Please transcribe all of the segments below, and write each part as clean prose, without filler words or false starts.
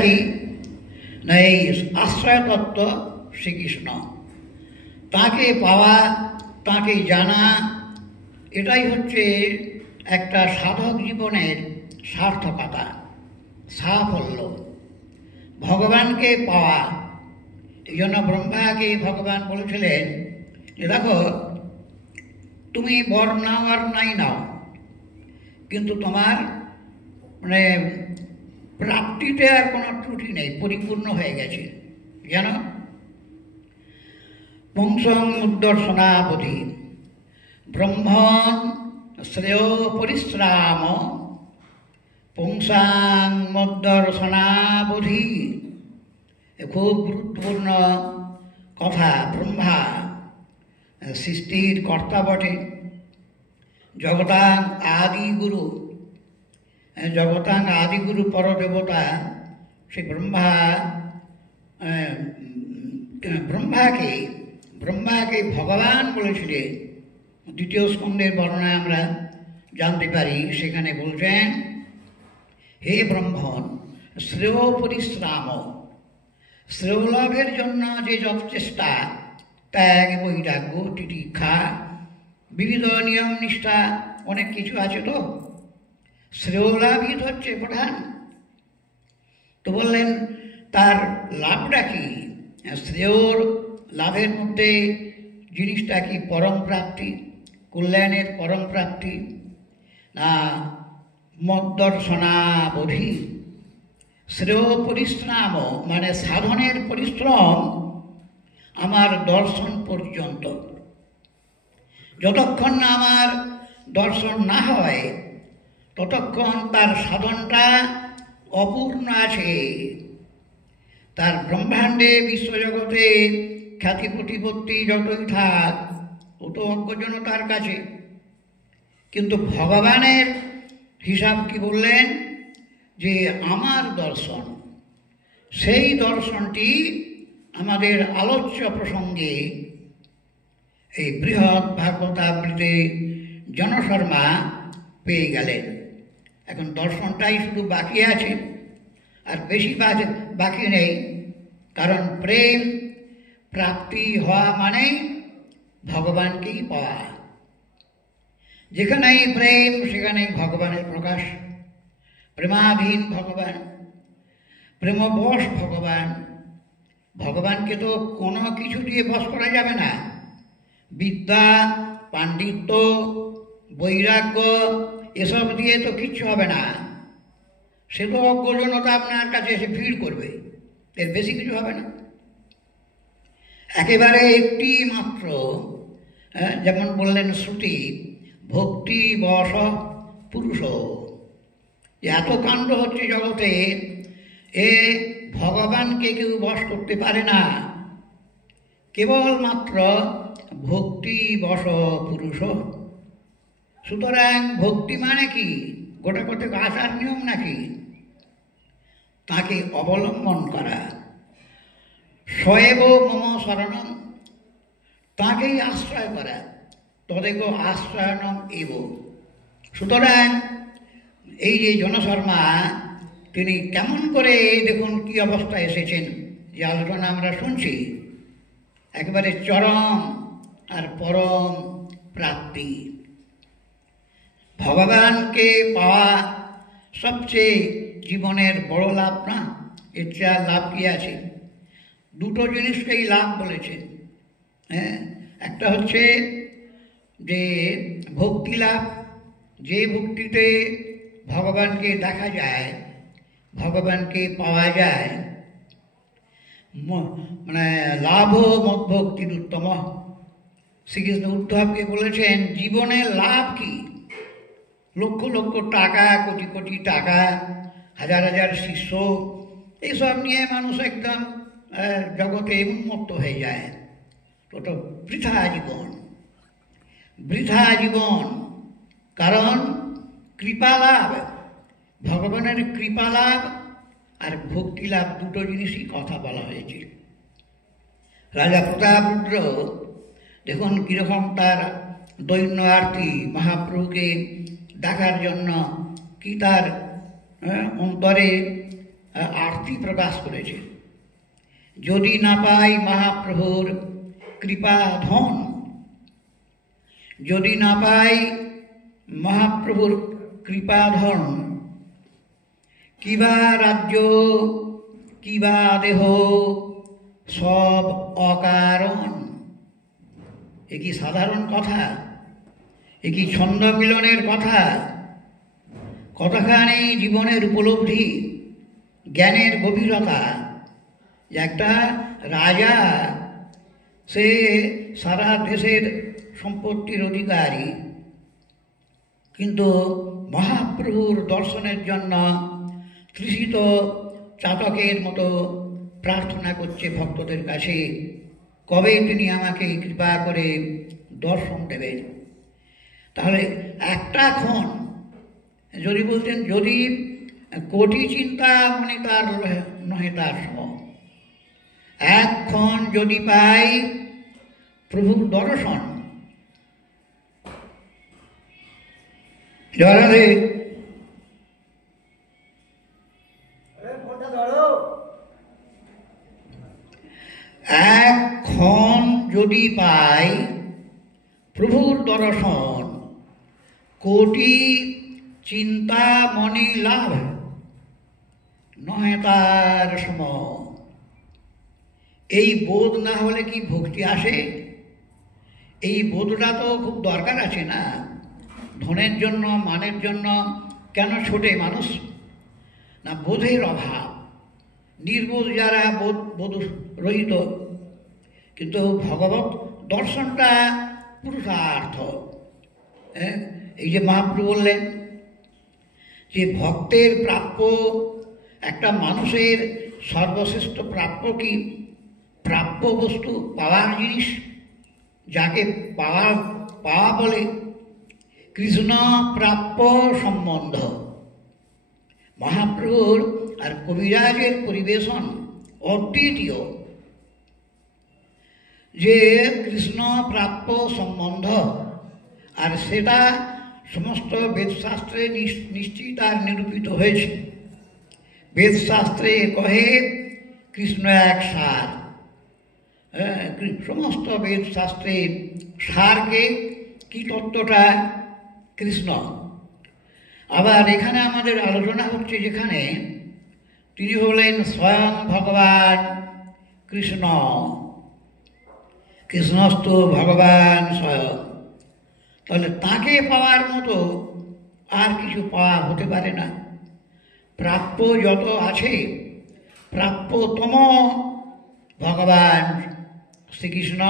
কি না, এই আশ্রয় তত্ত্ব শ্রীকৃষ্ণ, তাকে পাওয়া, তাকে জানা, এটাই হচ্ছে একটা সাধক জীবনের সার্থকতা, সাফল্য। ভগবানকে পাওয়া, এই জন্য ব্রহ্মাকে ভগবান বলেছিলেন যে দেখো, তুমি বর নাও আর নাই নাও, কিন্তু তোমার মানে প্রাপ্তিতে আর কোনো ত্রুটি নেই, পরিপূর্ণ হয়ে গেছে। যেন পুংসং উদ্দর্শনাবধি ব্রহ্মণ শ্রেয় পরিশ্রাম পুংসাং মদ্দর্শনাবধি। খুব গুরুত্বপূর্ণ কথা। ব্রহ্মা সৃষ্টির কর্তা বটে, জগতাং আদিগুরু, জগতাং আদিগুরু পরদেবতা। সে ব্রহ্মাকে ভগবান বলেছিলেন। দ্বিতীয় স্কন্ধের বর্ণনায় আমরা জানতে পারি, সেখানে বলছেন, হে ব্রহ্মণ শ্রেয় পরিশ্রাম, শ্রেয় লাভের জন্য যে যত চেষ্টা, ত্যাগ, বৈরাগ্য, তিতিক্ষা, বিবিধ নিয়ম নিষ্ঠা, অনেক কিছু আছে, তো শ্রেয় লাভই হচ্ছে প্রধান। তো বললেন তার লাভটা কি? শ্রেয়র লাভের মধ্যে জিনিসটা কি? পরম প্রাপ্তি, কল্যাণের পরম প্রাপ্তি না মদ্দর্শনাবধি। শ্রেয় পরিশ্রাম মানে সাধনের পরিশ্রম আমার দর্শন পর্যন্ত। যতক্ষণ না আমার দর্শন না হয় ততক্ষণ তার সাধনটা অপূর্ণ আছে। তার ব্রহ্মাণ্ডে বিশ্বজগতে খ্যাতি প্রতিপত্তি যতই থাক, ও তো অজ্ঞজন তার কাছে। কিন্তু ভগবানের হিসাব কি বললেন? যে আমার দর্শন, সেই দর্শনটি আমাদের আলোচ্য প্রসঙ্গে এই বৃহৎ ভাগবতাবৃতে জনশর্মা পেয়ে গেলেন। এখন দর্শনটাই শুধু বাকি আছে, আর বেশি বাকি নেই। কারণ প্রেম প্রাপ্তি হওয়া মানেই ভগবানকেই পাওয়া। যেখানেই প্রেম সেখানেই ভগবানের প্রকাশ। প্রেমাধীন ভগবান, প্রেমবশ ভগবান। ভগবানকে তো কোনো কিছু দিয়ে বশ করা যাবে না। বিদ্যা, পাণ্ডিত্য, বৈরাগ্য এসব দিয়ে তো কিচ্ছু হবে না। সে তো অজ্ঞজনতা আপনার কাছে এসে ভিড় করবে, এর বেশি কিছু হবে না। একেবারে একটি মাত্র, যেমন বললেন শ্রুতি, ভক্তি বশ পুরুষ। এত কাণ্ড হচ্ছে জগতে, এ ভগবানকে কেউ বশ করতে পারে না। কেবলমাত্র ভক্তি বশ পুরুষ। সুতরাং ভক্তি মানে কি? গোটা কতক আচার নিয়ম নাকি? তাকে অবলম্বন করা। সয়েব মম শরণম, তাকেই আশ্রয় করা। তদেব আশ্রয়নম এব। সুতরাং এই যে জনশর্মা, তিনি কেমন করে, দেখুন কি অবস্থায় এসেছেন, যে আলোচনা আমরা শুনছি, একেবারে চরম আর পরম প্রাপ্তি। ভগবানকে পাওয়া সবচেয়ে জীবনের বড় লাভ না? এর চেয়ে লাভ কি আছে? দুটো জিনিসকেই লাভ বলেছেন। একটা হচ্ছে যে ভক্তি লাভ, যে ভক্তিতে ভগবানকে দেখা যায়, ভগবানকে পাওয়া যায়, মানে লাভ মদ্ভক্তির উত্তম। শ্রীকৃষ্ণ উদ্ধবকে বলেছেন জীবনের লাভ কি? লক্ষ লক্ষ টাকা, কোটি কোটি টাকা, হাজার হাজার শিষ্য, এইসব নিয়ে মানুষ একদম জগতে উন্মত্ত হয়ে যায়। তো বৃথা জীবন, বৃথা জীবন। কারণ কৃপালাভ, ভগবানের কৃপালাভ আর ভক্তিলাভ, দুটো জিনিসই কথা বলা হয়েছে। রাজা প্রতাপরুদ্র দেখুন কীরকম তার দৈন্য আরতি, মহাপ্রভুকে ডাকার জন্য কি তার অন্তরে আরতি প্রকাশ করেছে। যদি না পাই মহাপ্রভুর কৃপা ধন, যদি না পাই মহাপ্রভুর কৃপা ধন, কিবা রাজ্য কিবা দেহ সব অকারণ। এ কি সাধারণ কথা? এ কি ছন্দ মিলনের কথা? কতখানি জীবনের উপলব্ধি, জ্ঞানের গভীরতা। একটা রাজা, সে সারা দেশের সম্পত্তির অধিকারী, কিন্তু মহাপ্রভুর দর্শনের জন্য তৃষিত চাতকের মতো প্রার্থনা করছে ভক্তদের কাছে, কবে তিনি আমাকে কৃপা করে দর্শন দেবেন। তাহলে একটা ক্ষণ, যদি বলতেন যদি কোটি চিন্তা মনে তার নহে তার সম, একক্ষণ যদি পাই প্রভুর দর্শন। জয়রাধে। একক্ষণ যদি পাই প্রভুর দর্শন, কোটি চিন্তা মনি লাভ নহে তার সম। এই বোধ না হলে কি ভক্তি আসে? এই বোধটা তো খুব দরকার আছে না? ধনের জন্য, মানের জন্য কেন ছোটে মানুষ? না বোধের অভাব, নির্বোধ যারা, বোধ রহিত। কিন্তু ভগবত দর্শনটা পুরুষার্থ। এই যে মহাপ্রভু বললেন যে ভক্তের প্রাপ্য, একটা মানুষের সর্বশ্রেষ্ঠ প্রাপ্য কি? প্রাপ্য বস্তু, পাওয়ার জিনিস, যাকে পাওয়া বলে কৃষ্ণ প্রাপ্য সম্বন্ধ। মহাপ্রভুর আর কবিরাজের পরিবেশন অদ্বিতীয়, যে কৃষ্ণ প্রাপ্য সম্বন্ধ, আর সেটা সমস্ত বেদশাস্ত্রে নিশ্চিত আর নিরূপিত হয়েছে। বেদশাস্ত্রে কহে কৃষ্ণ এক সার, সমস্ত বেদশাস্ত্রের সারকে কি তত্ত্বটা? কৃষ্ণ। আবার এখানে আমাদের আলোচনা হচ্ছে যেখানে তিনি হলেন স্বয়ং ভগবান কৃষ্ণ, কৃষ্ণস্তু ভগবান স্বয়ং। তাহলে তাকে পাওয়ার মতো আর কিছু পাওয়া হতে পারে না। প্রাপ্য যত আছে, প্রাপ্যতম ভগবান শ্রীকৃষ্ণ,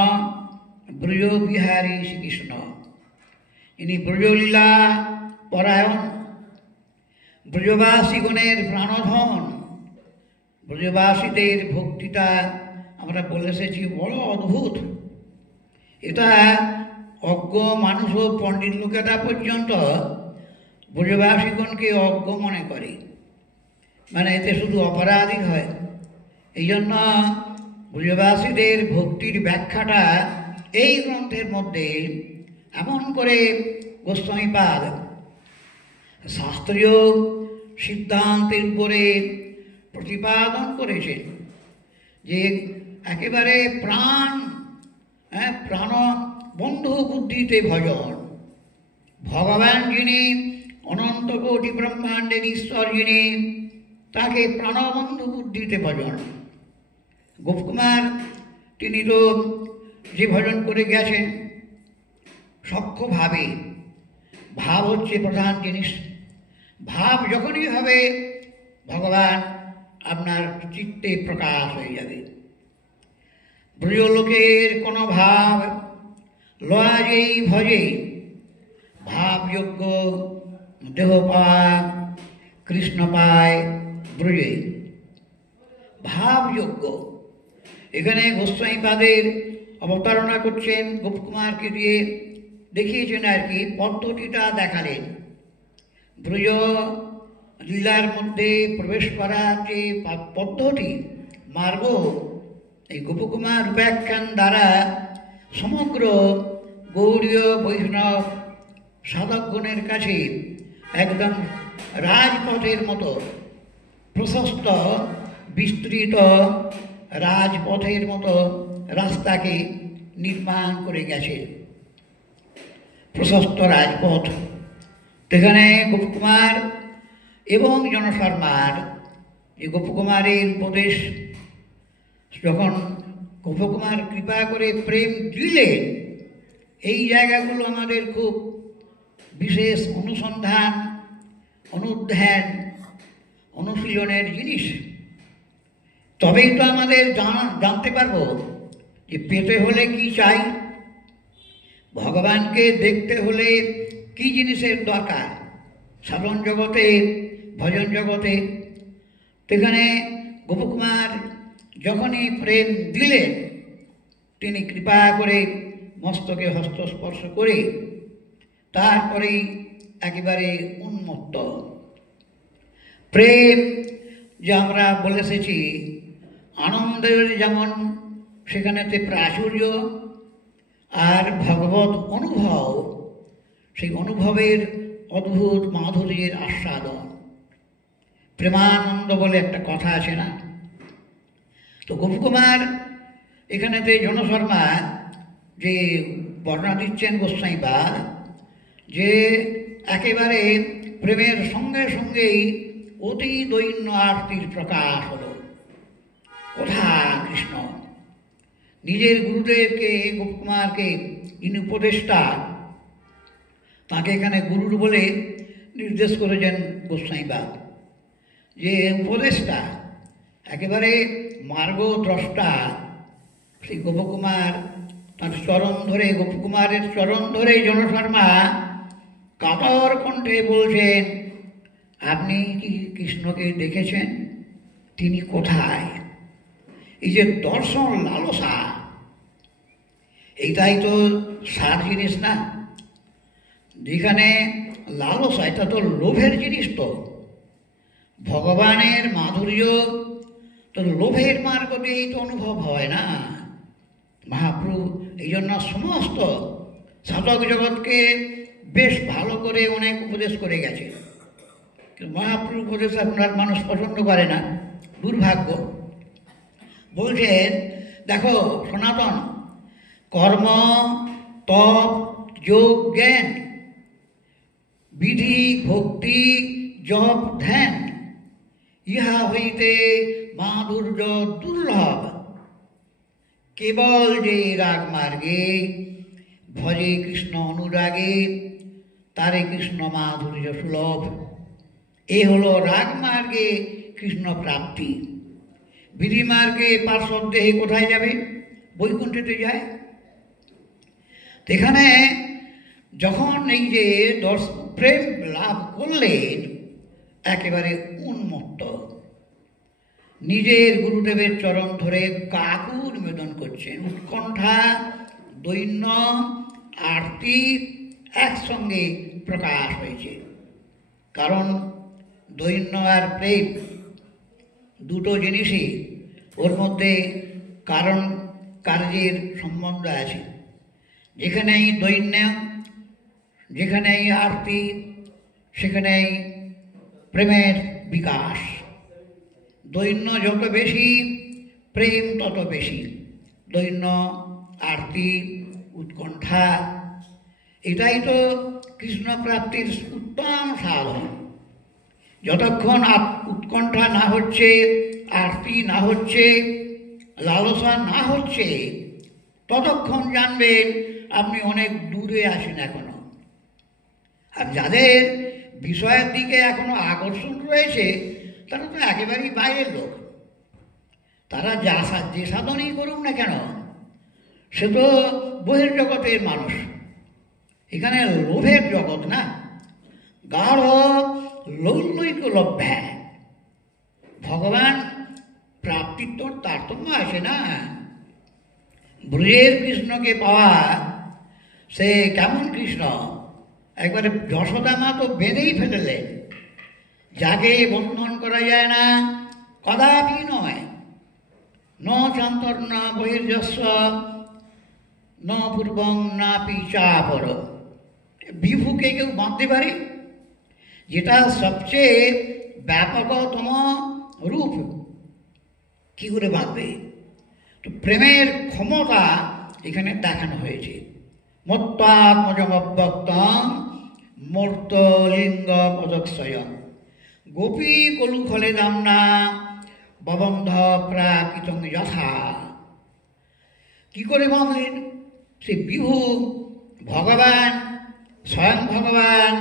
ব্রজবিহারী শ্রীকৃষ্ণ। ইনি ব্রজলীলা পরায়ণ, ব্রজবাসীগণের প্রাণধন। ব্রজবাসীদের ভক্তিটা আমরা বলে এসেছি বড় অদ্ভুত। এটা অজ্ঞ মানুষ ও পণ্ডিত লোকেরা পর্যন্ত ব্রজবাসীগণকে অজ্ঞ মনে করে, মানে এতে শুধু অপরাধী হয়। এই জন্য ব্রজবাসীদের ভক্তির ব্যাখ্যাটা এই গ্রন্থের মধ্যে এমন করে গোস্বামীপাদ শাস্ত্রীয় সিদ্ধান্তের উপরে প্রতিপাদন করেছেন যে একেবারে প্রাণ বন্ধু বুদ্ধিতে ভজন। ভগবান যিনি, অনন্ত কোটি ব্রহ্মাণ্ডের ঈশ্বর যিনি, তাকে প্রাণবন্ধু বুদ্ধিতে ভজন। গোপকুমার তিনি তো যে ভজন করে গেছেন সক্ষভাবে, ভাব হচ্ছে প্রধান জিনিস। ভাব যখনই হবে ভগবান আপনার চিত্তে প্রকাশ হয়ে যাবে। ব্রজলোকের কোনো ভাব লয়া যেই ভজে, ভাবযোগ্য দেহ পাওয়া কৃষ্ণ পায় ব্রজে। ভাবযোগ্য এখানে গোস্বামীপাদের অবতারণা করছেন, গোপকুমারকে দিয়ে দেখিয়েছেন আর কি, পদ্ধতিটা দেখালেন। ব্রজ লীলার মধ্যে প্রবেশ করার যে পদ্ধতি, মার্গ, এই গোপকুমার উপাখ্যান দ্বারা সমগ্র গৌড়ীয় বৈষ্ণব সাধকগণের কাছে একদম রাজপথের মতো প্রশস্ত বিস্তৃত রাজপথের মতো রাস্তাকে নির্মাণ করে গেছে। প্রশস্ত রাজপথ, সেখানে গোপকুমার এবং জনশর্মার যে গোপকুমারের উপদেশ, যখন গোপকুমার কৃপা করে প্রেম দিলেন, এই জায়গাগুলো আমাদের খুব বিশেষ অনুসন্ধান, অনুধ্যান, অনুশীলনের জিনিস। তবেই তো আমাদের জানতে পারবো যে পেতে হলে কি চাই, ভগবানকে দেখতে হলে কি জিনিসের দরকার সাধন জগতে, ভজন জগতে। সেখানে গোপকুমার যখনই প্রেম দিলেন, তিনি কৃপা করে মস্তকে হস্তস্পর্শ করে তারপরেই একেবারে উন্মত্ত। প্রেম যে আমরা বলে এসেছি, আনন্দের যেমন সেখানেতে প্রাচুর্য, আর ভগবত অনুভব, সেই অনুভবের অদ্ভুত মাধুর্যের আস্বাদন। প্রেমানন্দ বলে একটা কথা আছে না? তো গোপকুমার এখানেতে জনশর্মা যে বর্ণনা দিচ্ছেন গোস্বাইপাদ, যে একেবারে প্রেমের সঙ্গে সঙ্গেই অতি দৈন্য আরতির প্রকাশ হলো। কোথা কৃষ্ণ নিজের গুরুদেবকে, গোপকুমারকে, যিনি উপদেষ্টা, তাকে এখানে গুরুর বলে নির্দেশ করেছেন গোস্বাইপাদ, যে উপদেষ্টা একেবারে মার্গদ্রষ্টা, সেই গোপকুমার তার চরণ ধরে, গোপকুমারের চরণ ধরে জনশর্মা কাতর কণ্ঠে বলছেন, আপনি কি কৃষ্ণকে দেখেছেন? তিনি কোথায়? এই যে দর্শন লালসা, এইটাই তো সার জিনিস না। যেখানে লালসা, এটা তো লোভের জিনিস। তো ভগবানের মাধুর্য তো লোভের মার্গ দিয়েই তো অনুভব হয় না। মহাপ্রভু এই জন্য সমস্ত সাধক জগৎকে বেশ ভালো করে অনেক উপদেশ করে গেছে। কিন্তু মহাপ্রভু উপদেশ আপনার মানুষ পছন্দ করে না, দুর্ভাগ্য। বলছেন, দেখো সনাতন, কর্ম, তপ, যোগ, জ্ঞান, বিধি, ভক্তি, জপ, ধ্যান, ইহা হইতে মাধুর্য দুর্লভ। কেবল যে রাগ মার্গে ভজে কৃষ্ণ অনুরাগে, তারে কৃষ্ণ মাধুর্য সুলভ। এ হলো রাগ মার্গে কৃষ্ণ প্রাপ্তি। বিধি মার্গে পার্শ্বদ দেহে কোথায় যাবে? বৈকুণ্ঠেতে যায়। এখানে যখন এই যে প্রেম লাভ করলেন, একেবারে উন্মত্ত, নিজের গুরুদেবের চরণ ধরে কাকুর নিবেদন করছেন। উৎকণ্ঠা, দৈন্য, আরতি একসঙ্গে প্রকাশ হয়েছে। কারণ দৈন্য আর প্রেম দুটো জিনিসই, ওর মধ্যে কারণ কার্যের সম্বন্ধ আছে। যেখানেই দৈন্য, যেখানেই আরতি, সেখানেই প্রেমের বিকাশ। দৈন্য যত বেশি, প্রেম তত বেশি। দৈন্য, আরতি, উৎকণ্ঠা, এটাই তো কৃষ্ণ প্রাপ্তির উত্তম সাধন। যতক্ষণ উৎকণ্ঠা না হচ্ছে, আরতি না হচ্ছে, লালসা না হচ্ছে, ততক্ষণ জানবেন আপনি অনেক দূরে আসেন এখনো। আর যাদের বিষয়ের দিকে এখনো আকর্ষণ রয়েছে, তারা তো একেবারেই বাইরের লোক। তারা যে সাধনই করুক না কেন, সে তো বহির্জগতের মানুষ। এখানে লোভের জগৎ না, গাঢ় লৌল্যৈক লভ্যা। ভগবান প্রাপ্তির তোর তারতম্য আসে না। ব্রজের কৃষ্ণকে পাওয়া, সে কেমন কৃষ্ণ? একবারে যশোদা মা তো বেঁধেই ফেলেলেন। যাকে বন্ধন করা যায় না, কদাপি নয়। ন চান্তর না বহির্যস্ব, ন পূর্বং না পিচাপর। বিভুকে কেউ বাঁধতে পারে? যেটা সবচেয়ে ব্যাপকতম রূপ কি করে বাঁধবে? তো প্রেমের ক্ষমতা এখানে দেখানো হয়েছে। মত্তাত্মজম অব্যক্তম মূর্তলিঙ্গ পদক্ষয়ম গোপী কলুখলে দামনা ববন্ধ প্রাকৃতং যথা। কি করে বাঁধলেন? সে বিভু ভগবান, স্বয়ং ভগবান।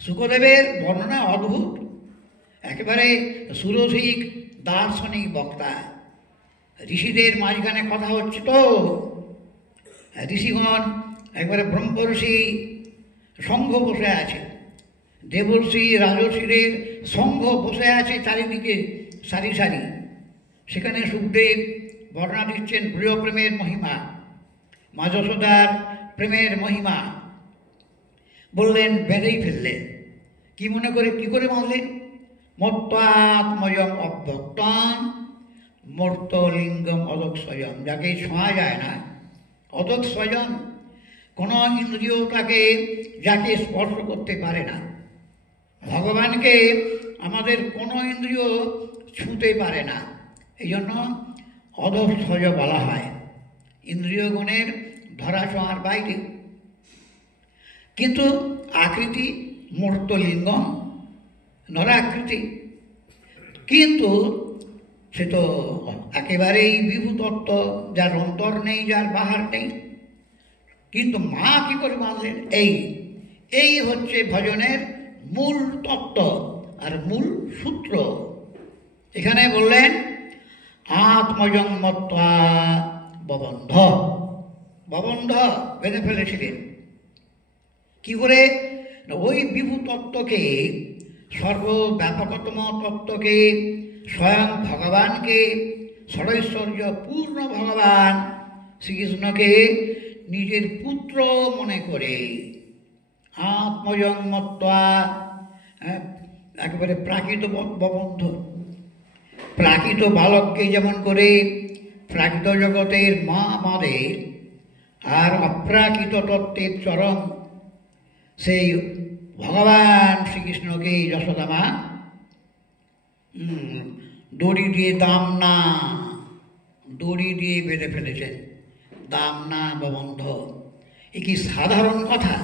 শুকদেবের বর্ণনা অদ্ভুত, একেবারে সুরসিক দার্শনিক বক্তা। ঋষিদের মাঝখানে কথা হচ্ছে তো, ঋষিগণ একবারে ব্রহ্মর্ষি সংঘ বসে আছে, দেবর্ষি রাজর্ষিদের সংঘ বসে আছে চারিদিকে সারি সারি। সেখানে সুখদেব বর্ণনা দিচ্ছেন প্রিয় প্রেমের মহিমা, মা যশোদার প্রেমের মহিমা। বললেন, বেঁধেই ফেললেন। কি মনে করে, কি করে বাঁধলেন? মত্তাত্মজম অব্যক্তম মূর্তলিঙ্গম অদক্ষয়ম, যাকে ছোঁয়া যায় না, অদক্ষয়ম, কোনো ইন্দ্রিয় তাকে যাকে স্পর্শ করতে পারে না। ভগবানকে আমাদের কোনো ইন্দ্রিয় ছুঁতে পারে না, এই জন্য অদক্ষয় বলা হয়। ইন্দ্রিয়গণের ধরা ছোঁয়ার বাইরে, কিন্তু আকৃতি মূর্তলিঙ্গম, নরাকৃতি। কিন্তু সে তো একেবারেই বিভু তত্ত্ব, যার অন্তর নেই, যার বাহার নেই। কিন্তু মা কি করে বাঁধলেন? এই হচ্ছে ভজনের মূল তত্ত্ব আর মূল সূত্র। এখানে বললেন আত্মজং মত্ত্বা ববন্ধ, ববন্ধ বেঁধে ফেলেছিলেন। কি করে? ওই বিভু তত্ত্বকে, সর্বব্যাপকতম তত্ত্বকে, স্বয়ং ভগবানকে, ষড়ৈশ্বর্য পূর্ণ ভগবান শ্রীকৃষ্ণকে নিজের পুত্র মনে করে আত্মজং মত্ত্বা, একেবারে প্রাকৃত ববন্ধ। প্রাকৃত বালককে যেমন করে প্রাকৃত জগতের মা আমাদের, আর অপ্রাকৃত তত্ত্বের চরম সেই ভগবান শ্রীকৃষ্ণকে যশোদা মা দড়ি দিয়ে দামনা, দড়ি দিয়ে বেঁধে ফেলেছেন। দামনা ববন্ধ, এ কি সাধারণ কথা?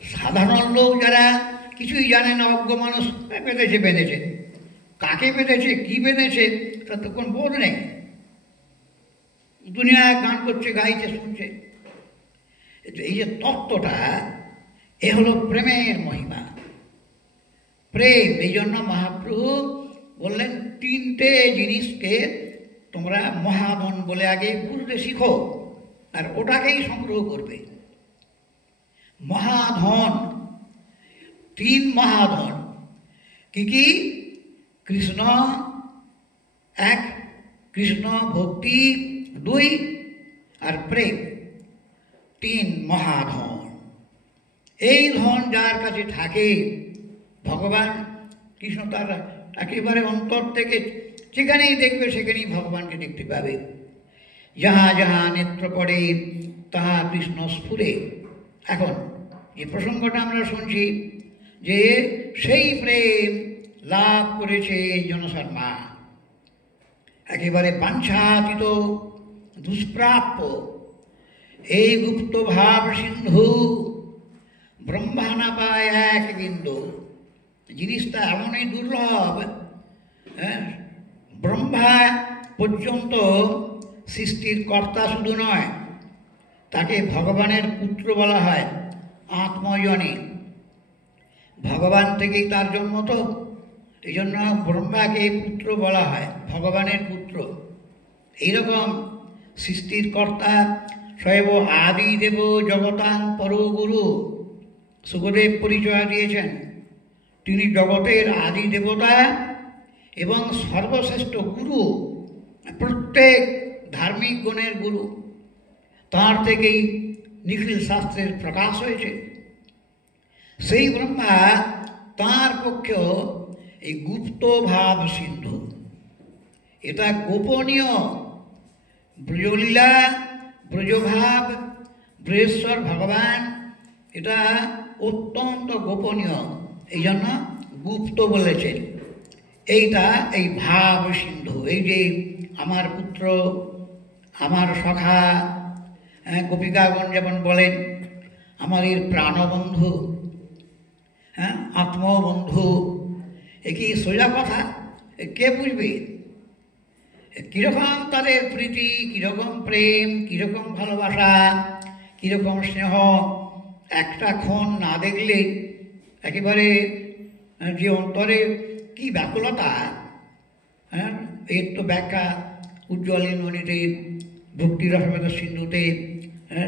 সাধারণ লোক যারা কিছুই জানে না, অজ্ঞ মানুষ, বেঁধেছে। কাকে বেঁধেছে, কি বেঁধেছে, তার তো কোনো বোধ নেই। দুনিয়ায় গান করছে, গাইছে, শুনছে। এই যে তত্ত্বটা, এ হলো প্রেমের মহিমা, প্রেম। এই জন্য মহাপ্রভু বললেন, তিনটে জিনিসকে তোমরা মহাধন বলে আগে বুঝতে শিখো, আর ওটাকেই সংগ্রহ করবে। মহাধন, তিন মহাধন কি কি? কৃষ্ণ এক, কৃষ্ণ ভক্তি দুই, আর প্রেম তিন মহাধন। এই ধন যার কাছে থাকে, ভগবান কৃষ্ণ তার একেবারে অন্তর থেকে যেখানেই দেখবে সেখানেই ভগবানকে দেখতে পাবে। যাহা যাহা নেত্র পড়ে তাহা কৃষ্ণ স্ফুরে। এখন যে প্রসঙ্গটা আমরা শুনছি, যে সেই প্রেম লাভ করেছে জনশর্মা, একেবারে বাঞ্ছাতীত দুষ্প্রাপ্য, এই গুপ্ত ভাব সিন্ধু ব্রহ্মা না পায় এক বিন্দু। জিনিসটা এমনই দুর্লভ, ব্রহ্মা পর্যন্ত সৃষ্টির কর্তা শুধু নয়, তাকে ভগবানের পুত্র বলা হয়। আত্মজনে ভগবান থেকেই তার জন্ম, তো এই জন্য ব্রহ্মাকে পুত্র বলা হয়, ভগবানের পুত্র। এইরকম সৃষ্টির কর্তা স্বয়ং আদি দেব জগতাং পরগুরু, সুখদেব পরিচয় দিয়েছেন। তিনি জগতের আদি দেবতা এবং সর্বশ্রেষ্ঠ গুরু, প্রত্যেক ধার্মিক গণের গুরু। তাঁর থেকেই নিখিল শাস্ত্রের প্রকাশ হয়েছে। সেই ব্রহ্মা তাঁর পক্ষেও এই গুপ্ত ভাব সিন্ধু, এটা গোপনীয় ব্রজলীলা, ব্রজভাব, ব্রজেশ্বর ভগবান, এটা অত্যন্ত গোপনীয়, এই জন্য গুপ্ত বলেছেন। এইটা এই ভাব সিন্ধু, এই যে আমার পুত্র, আমার সখা, গোপিকাগণ যেমন বলেন আমার এর প্রাণবন্ধু, হ্যাঁ, আত্মবন্ধু, এ কি সোজা কথা? কে বুঝবে? কীরকম তাদের প্রীতি, কীরকম প্রেম, কীরকম ভালোবাসা, কীরকম স্নেহ, একটা ক্ষণ না দেখলে একেবারে যে অন্তরে কি ব্যাকুলতা, হ্যাঁ, এর তো ব্যাখ্যা উজ্জ্বলী ননীতে ভক্তি রসবেদ সিন্ধুতে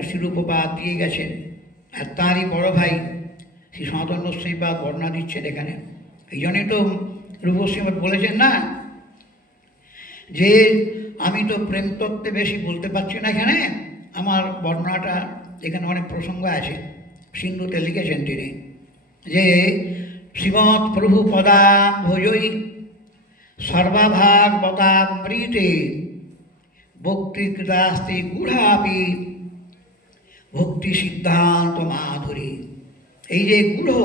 শিরূপপাত দিয়ে গেছেন। আর তাঁরই বড় ভাই শ্রী সনাতন গোস্বামীপাদ বর্ণনা দিচ্ছেন এখানে। এই জন্যই তো রূপ গোস্বামীপাদ বলেছেন না যে আমি তো প্রেম তত্ত্বে বেশি বলতে পারছি না, এখানে আমার বর্ণনাটা এখানে অনেক প্রসঙ্গ আছে, সিন্ধুতে লিখেছেন তিনি যে শ্রীমৎ প্রভু পদা ভোজই সর্বাভাগবতামৃতে ভক্তিকৃতাস্তি গূঢ়াপি ভক্তি সিদ্ধান্ত মাধুরী। এই যে গূঢ়,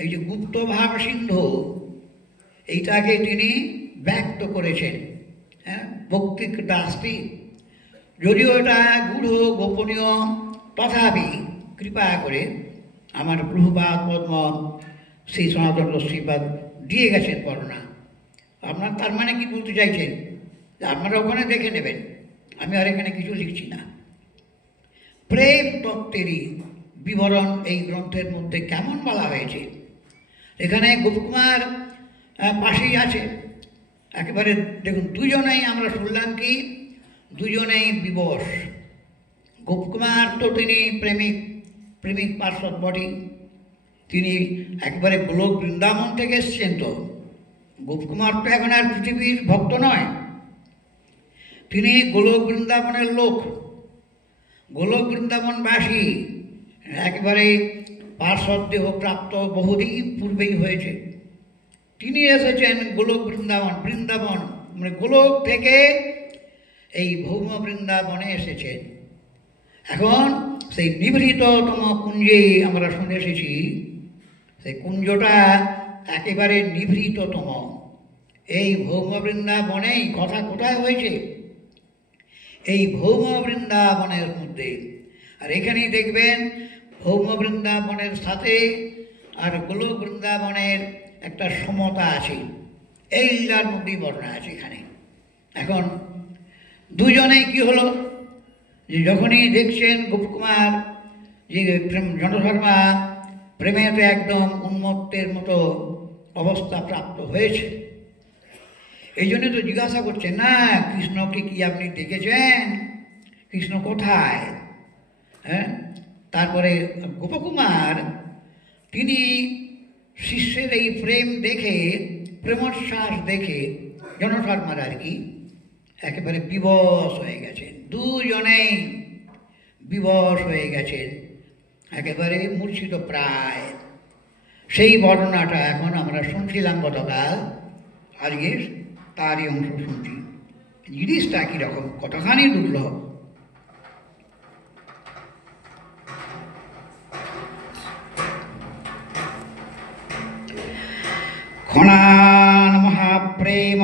এই যে গুপ্ত ভাব সিন্ধু, এইটাকে তিনি ব্যক্ত করেছেন। হ্যাঁ, ভক্তিকৃতাস্তি, যদিও এটা গূঢ় গোপনীয়, তথাপি কৃপা করে আমার প্রভুপাদ পদ্ম শ্রী সনাতন গোস্বামীপাদ দিয়ে গেছেন বর্ণনা। আপনার তার মানে কি বলতে চাইছেন? আপনারা ওখানে দেখে নেবেন, আমি আর এখানে কিছু লিখছি না। প্রেম তত্ত্বেরই বিবরণ এই গ্রন্থের মধ্যে কেমন বলা হয়েছে। এখানে গোপকুমার পাশেই আছে, একেবারে দেখুন দুজনেই আমরা শুনলাম কি দুজনেই বিবশ। গোপকুমার তো তিনি প্রেমিক পার্শ্বদ বটে, তিনি একেবারে গোলক বৃন্দাবন থেকে এসছেন। তো গোপকুমার তো এখন আর পৃথিবীর ভক্ত নয়, তিনি গোলক বৃন্দাবনের লোক, গোলক বৃন্দাবনবাসী, একেবারে পার্শ্বদ দেহ প্রাপ্ত বহুদিন পূর্বেই হয়েছে। তিনি এসেছেন গোলক বৃন্দাবন মানে গোলক থেকে এই ভৌম বৃন্দাবনে এসেছেন। এখন সেই নিভৃততম কুঞ্জে আমরা শুনে এসেছি, সেই কুঞ্জটা একেবারে নিভৃততম। এই ভৌম বৃন্দাবনেই কথা কোথায় হয়েছে? এই ভৌম বৃন্দাবনের মধ্যে। আর এখানেই দেখবেন ভৌম বৃন্দাবনের সাথে আর গোলক বৃন্দাবনের একটা সমতা আছে, এই লীলার মধ্যেই বর্ণনা আছে এখানে। এখন দুজনেই কি হলো, যে যখনই দেখছেন গোপকুমার যে জনধর্মা প্রেমেতে একদম উন্মত্তের মতো অবস্থা প্রাপ্ত হয়েছে, এই জন্য তো জিজ্ঞাসা করছেন না কৃষ্ণকে কি আপনি দেখেছেন, কৃষ্ণ কোথায়? হ্যাঁ, তারপরে গোপকুমার তিনি শিষ্যের এই প্রেম দেখে, প্রেমোচ্ছ্বাস দেখে জনধর্মার আর কি একেবারে বিবশ হয়ে গেছেন। দুজনেই বিবশ হয়ে গেছেন, একেবারে মূর্ছিত প্রায়। সেই বর্ণনাটা এখন আমরা শুনছিলাম গতকাল, আজকে তারই অংশ শুনছি। জিনিসটা কীরকম, কতখানি দুর্লভ। ক্ষণান মহাপ্রেম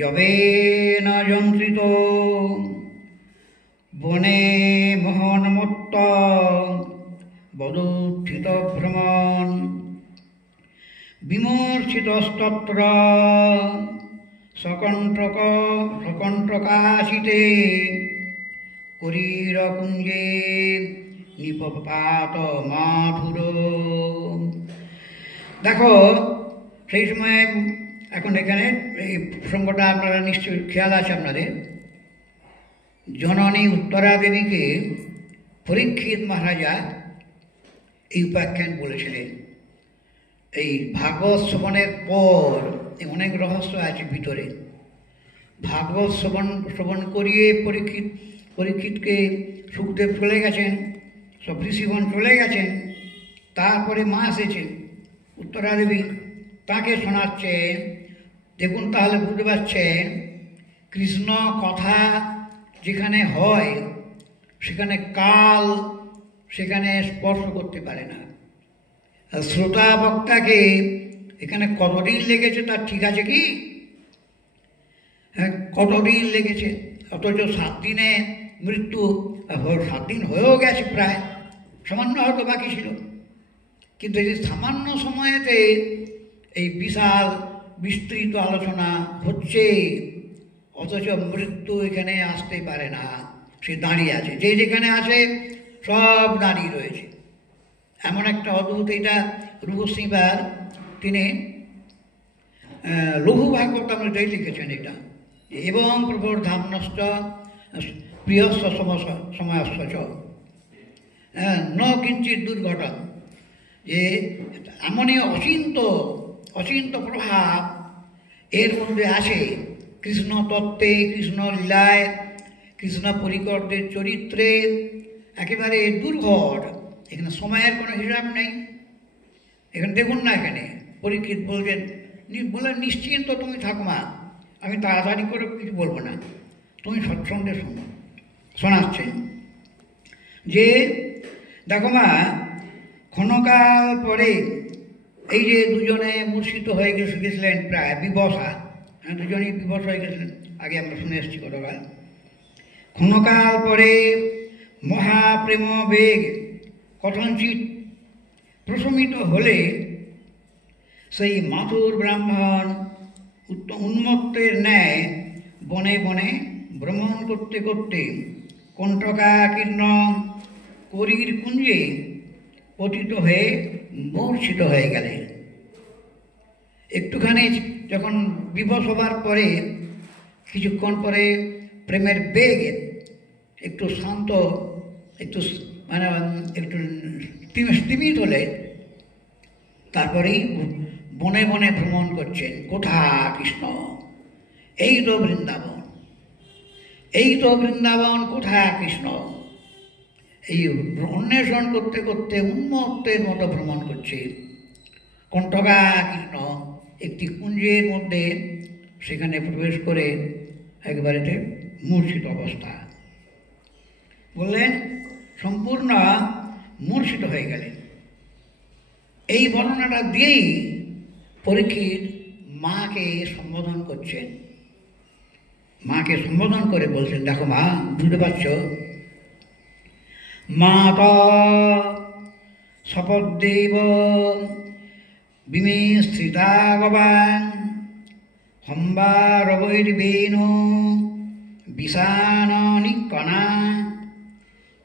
যবেন যন্ত্রিত বনে মোহনমত্ত বদুত্থিত ভ্রমণ বিমূর্ছিতস্তত্র সকণ্টকাশিতে করিরকুঞ্জে নিপপাত মাধুর। দেখো সেই সময়, এখন এখানে এই প্রসঙ্গটা আপনারা নিশ্চয়ই খেয়াল আছে আপনাদের, জননী উত্তরা দেবীকে পরীক্ষিত মহারাজা এই উপাখ্যান বলেছিলেন। এই ভাগবত শ্রবণের পর অনেক রহস্য আছে ভিতরে। ভাগবত শ্রবণ করিয়ে পরীক্ষিতকে সুখদেব চলে গেছেন, সব ঋষিগণ চলে গেছেন, তারপরে মা এসেছেন উত্তরা দেবী, তাকে শোনাচ্ছেন। দেখুন তাহলে বুঝতে পারছেন, কৃষ্ণ কথা যেখানে হয় সেখানে কাল সেখানে স্পর্শ করতে পারে না। শ্রোতা বক্তাকে এখানে কতদিন লেগেছে তার ঠিক আছে কি? হ্যাঁ, কতদিন লেগেছে, অথচ 7 দিনে মৃত্যু, 7 দিন হয়েও গেছে প্রায়, সামান্য হয়তো বাকি ছিল। কিন্তু এই সামান্য সময়েতে এই বিশাল বিস্তৃত আলোচনা হচ্ছে, অথচ মৃত্যু এখানে আসতে পারে না, সে দাঁড়িয়ে আছে। যে যেখানে আছে সব দাঁড়িয়ে রয়েছে। এমন একটা অদ্ভুত, এটা রূপসিংবার তিনি লঘু ভাগবতামৃতেই লিখেছেন এটা, এবং প্রভুর ধামনশ্চ প্রিয়স্ব সময়স্ব চ ন কিঞ্চিৎ দুর্ঘটন, যে এমনই অচিন্ত প্রভাব এর মধ্যে আসে কৃষ্ণ তত্ত্বে, কৃষ্ণ লীলায়, কৃষ্ণ পরিকরদের চরিত্রে, একেবারে দুর্ঘট। এখানে সময়ের কোনো হিসাব নেই। এখানে দেখুন না, এখানে পরীক্ষিত বলছেন, নিশ্চিন্ত তুমি থাকো মা, আমি তাড়াতাড়ি করে কিছু বলবো না, তুমি সৎসঙ্গে শোনাচ্ছেন যে দেখো মা, ক্ষণকাল পরে এই যে দুজনে মূর্ছিত হয়ে গেছিলেন, প্রায় বিবশা, দুজনেই বিবশ হয়ে গেছিলেন, আগে আমরা শুনে এসেছি গতকাল। ক্ষণকাল পরে মহাপ্রেম বেগ কথঞ্চিত প্রশমিত হলে সেই মাথুর ব্রাহ্মণ উন্মত্তের ন্যায় বনে বনে ভ্রমণ করতে করতে কণ্টকাকীর্ণ করির কুঞ্জে পতিত হয়ে মূর্ছিত হয়ে গেলেন। একটুখানি যখন বিবশ হবার পরে, কিছুক্ষণ পরে প্রেমের বেগ একটু শান্ত, একটু মানে একটু স্তিমিত হলে, তারপরেই বনে বনে ভ্রমণ করছেন। কোথা কৃষ্ণ? এই তো বৃন্দাবন, এই তো বৃন্দাবন, কোথা কৃষ্ণ? এই অন্বেষণ করতে করতে উন্মত্তের মতো ভ্রমণ করছে। কণ্টকা কৃষ্ণ একটি কুঞ্জের মধ্যে সেখানে প্রবেশ করে একবারে মূর্ছিত অবস্থা, বললেন সম্পূর্ণ মূর্ছিত হয়ে গেলেন। এই বর্ণনাটা দিয়েই পরীক্ষিত মাকে সম্বোধন করছেন। মাকে সম্বোধন করে বলছেন, দেখো মা, বুঝতে পারছ, মাতা শপথদেব বিমিশ্রিতা গবান হম্বারবৈর্বেণ বিষাণনিকণা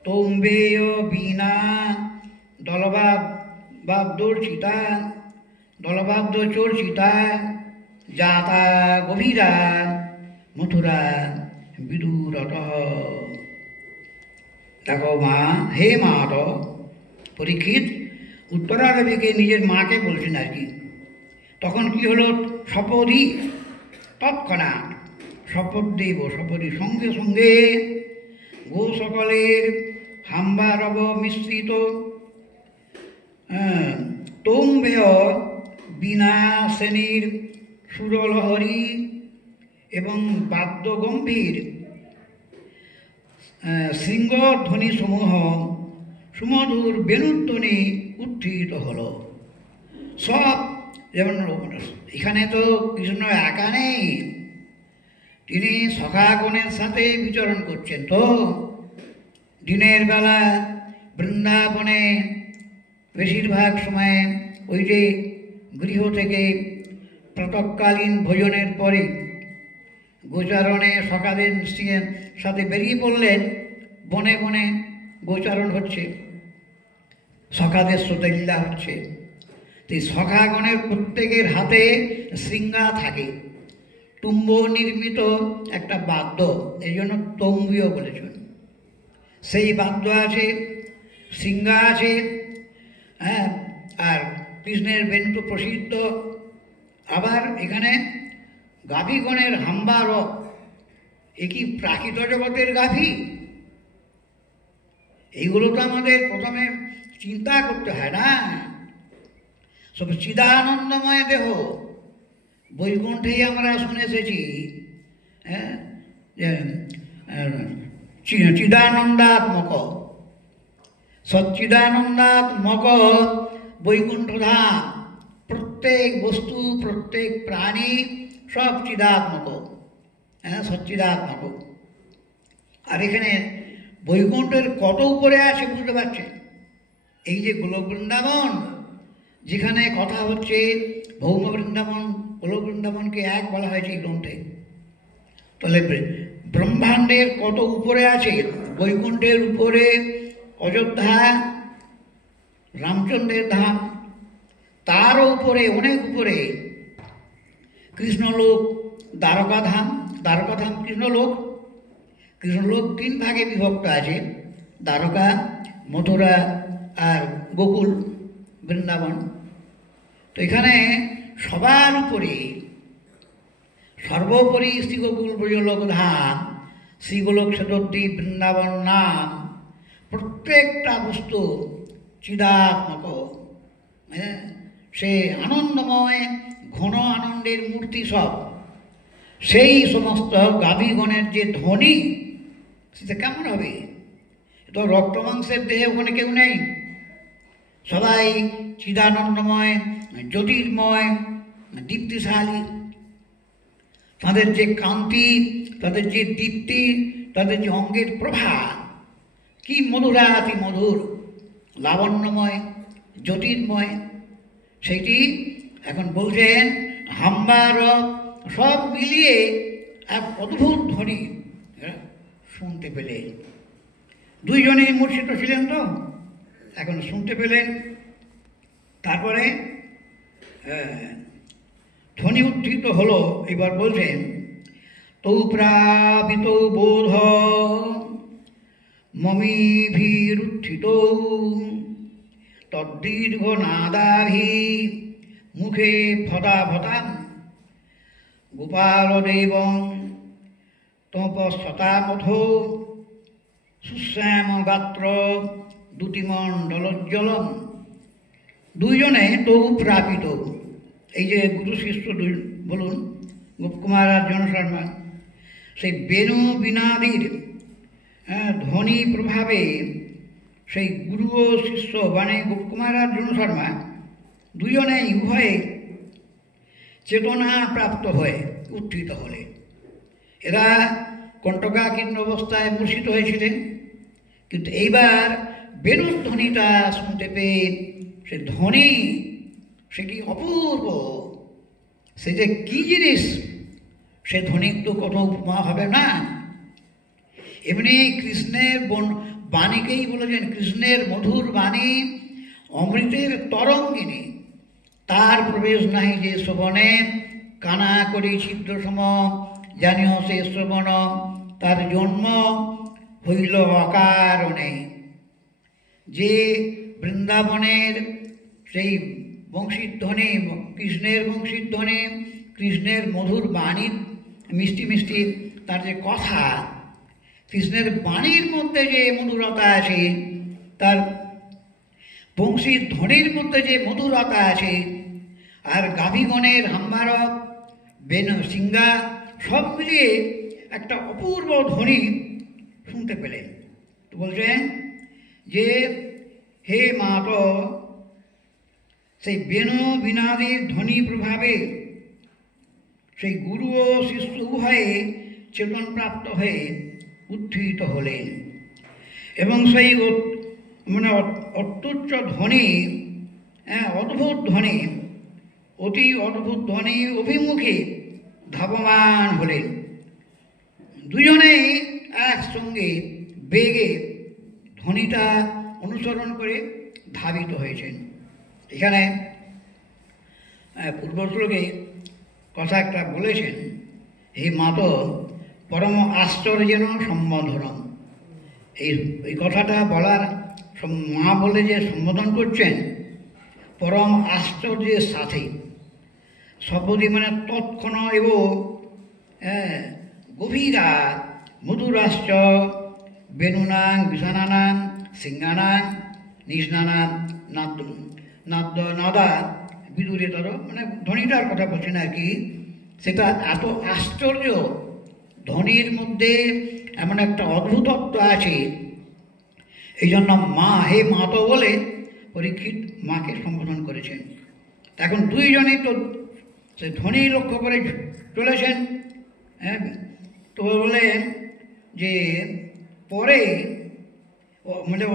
তৌম্বেয় বীণা দলবাদ্যচর্চিতা জাতা গভীরা মথুরা বিদুরত। দেখো মা, হে মা, তো পরীক্ষিত উত্তরারবিকে নিজের মাকে বলছেন আর কি। তখন কি হলো? শপথি তৎক্ষণাৎ শপথ দেব, শপথি সঙ্গে সঙ্গে গো সকলের হাম্বারব মিশ্রিত তৌম্বেয় বীণা শ্রেণীর সুরলহরী এবং বাদ্যগম্ভীর শৃঙ্গধ্বনি সমূহ সুমধুর বেণুধ্বনি উত্থিত হল। সব যেমন এখানে তো কৃষ্ণ একা নেই, তিনি সখাগণের সাথে বিচরণ করছেন। তো দিনের বেলা বৃন্দাবনে বেশিরভাগ সময় ওই যে গৃহ থেকে প্রাতঃকালীন ভোজনের পরে গোচারণে সখাদের সাথে বেরিয়ে পড়লেন। বনে বনে গোচারণ হচ্ছে, সখাদের শ্রোতলীলা হচ্ছে। তো সখাগণের প্রত্যেকের হাতে শৃঙ্গা থাকে, তুম্ব নির্মিত একটা বাদ্য, এই জন্য তম্বীয় বলেছেন। সেই বাদ্য আছে, শৃঙ্গা আছে, হ্যাঁ, আর কৃষ্ণের বেণু তো প্রসিদ্ধ। আবার এখানে গাভীগণের হাম্বার, এ কি প্রাকৃত জগতের গাভী? এইগুলো তো আমাদের প্রথমে চিন্তা করতে হয় না। সব চিদানন্দময় দেহ, বৈকুণ্ঠেই আমরা শুনে এসেছি, হ্যাঁ, চিদানন্দাত্মক, সচ্চিদানন্দাত্মক বৈকুণ্ঠ ধাম। প্রত্যেক বস্তু, প্রত্যেক প্রাণী সব চিদাত্মক, হ্যাঁ, সচ্চিদাত্মক। আর এখানে বৈকুণ্ঠের কত উপরে আছে বুঝতে পারছেন? এই যে গোলক বৃন্দাবন, যেখানে কথা হচ্ছে ভৌম বৃন্দাবন, গোলক বৃন্দাবনকে এক বলা হয়েছে এই গ্রন্থে। তাহলে ব্রহ্মাণ্ডের কত উপরে আছে? বৈকুণ্ঠের উপরে অযোধ্যা, রামচন্দ্রের ধাম, তারও উপরে, অনেক উপরে কৃষ্ণলোক, দ্বারকাধাম। দ্বারকাধাম কৃষ্ণলোক। কৃষ্ণলোক তিন ভাগে বিভক্ত আছে, দ্বারকা, মথুরা আর গোকুল বৃন্দাবন। তো এখানে সবার উপরে, সর্বোপরি শ্রীগোকুল ব্রজলোক ধাম, শ্রীগোলক সদদ্বীপ বৃন্দাবন নাম। প্রত্যেকটা বস্তু চিদাত্মক, হ্যাঁ, সে আনন্দময়, ঘন আনন্দের মূর্তি সব। সেই সমস্ত গাভীগণের যে ধ্বনি, সেটা কেমন হবে? তো রক্ত মাংসের দেহে ওখানে কেউ নেই, সবাই চিদানন্দময়, জ্যোতির্ময়, দীপ্তিশালী। তাদের যে কান্তি, তাদের যে দীপ্তি, তাদের যে অঙ্গের প্রভা, কি মধুরাতি মধুর, লাবণ্যময়, জ্যোতির্ময়। সেইটি এখন বলছেন হাম্বার সব মিলিয়ে এক অদ্ভুত ধ্বনি শুনতে পেলে। দুইজনেই মূর্ছিত ছিলেন, তো এখন শুনতে পেলেন। তারপরে ধ্বনি উদ্ধৃত হলো। এবার বলছেন তৌ প্রাপিত বোধ মমিভিরুত্থিত তদ্দীর্ঘ নাদাভি মুখে ফদা ফদাম গোপালদেবং তপস্বতামথ সুশ্যাম গাত্র দ্যুতিমণ্ডলোজ্জ্বলম। দুইজনে তৌ প্রাপিত, এই যে গুরু শিষ্য বলুন, গোপকুমার আর জনশর্মা, সেই বেণু বিনাদির ধ্বনি প্রভাবে সেই গুরু ও শিষ্য মানে গোপকুমার আর জনশর্মা দুজনেই উভয়ে চেতনা প্রাপ্ত হয়ে উত্থিত হলে। এরা কণ্ঠকাকীর্ণ অবস্থায় মূর্ছিত হয়েছিলেন, কিন্তু এইবার বেণুর ধ্বনিটা শুনতে পেয়ে সে ধ্বনি, সে কি অপূর্ব, সে যে কী জিনিস, সে ধ্বনির তো কোনো উপমা হবে না। এমনি কৃষ্ণের বাণীকেই বলেছেন, কৃষ্ণের মধুর বাণী অমৃতের তরঙ্গিনী, তার প্রবেশ নাহি যে শ্রবণে, কানা করি ছিদ্র সম জানিও সে শ্রবণ, তার জন্ম হইল অকারণে। যে বৃন্দাবনের সেই বংশীধ্বনি, কৃষ্ণের বংশীধ্বনি, কৃষ্ণের মধুর বাণীর মিষ্টি মিষ্টি তার যে কথা, কৃষ্ণের বাণীর মধ্যে যে মধুরতা আছে, তার বংশীর ধ্বনির মধ্যে যে মধুরতা আছে, আর গাভীগণের হাম্বারক, বেণু সিঙ্গা সব মিলিয়ে একটা অপূর্ব ধ্বনি শুনতে পেলেন। তো বলছেন যে হে মাত, সেই বেণু বিনাদির ধ্বনি প্রভাবে সেই গুরু ও শিষ্য উভয়ে চেতন প্রাপ্ত হয়ে উত্থিত হলেন, এবং সেই মানে অত্যুচ্চ ধ্বনি, অদ্ভুত ধ্বনি, অতি অদ্ভুত ধ্বনি অভিমুখে ধাবমান হলেন। দুজনেই একসঙ্গে বেগে ধ্বনিটা অনুসরণ করে ধাবিত হয়েছেন। এখানে পূর্ব শ্লোকে কথা একটা বলেছেন, হে মাত পরম আশ্চর্যেন সম্বোধনম। এই কথাটা বলার, মা বলে যে সম্বোধন করছেন, পরম আশ্চর্যের সাথে, সপদি মানে তৎক্ষণ এব গভীরা মধুরাশ্চ বেণুনাং বিষানানাং সিংহানাং নিষ্ণানাং নাদা বিদুরেতর, মানে ধ্বনিটার কথা বলছেন আর কি। সেটা এত আশ্চর্য, ধ্বনির মধ্যে এমন একটা অদ্ভুতত্ব আছে। এই জন্য মা, হে মা তো বলে পরীক্ষিত মাকে সম্বোধন করেছেন। এখন দুইজনেই তো সে ধ্বনি লক্ষ্য করে চলেছেন। হ্যাঁ, তো বললেন যে পরে মানে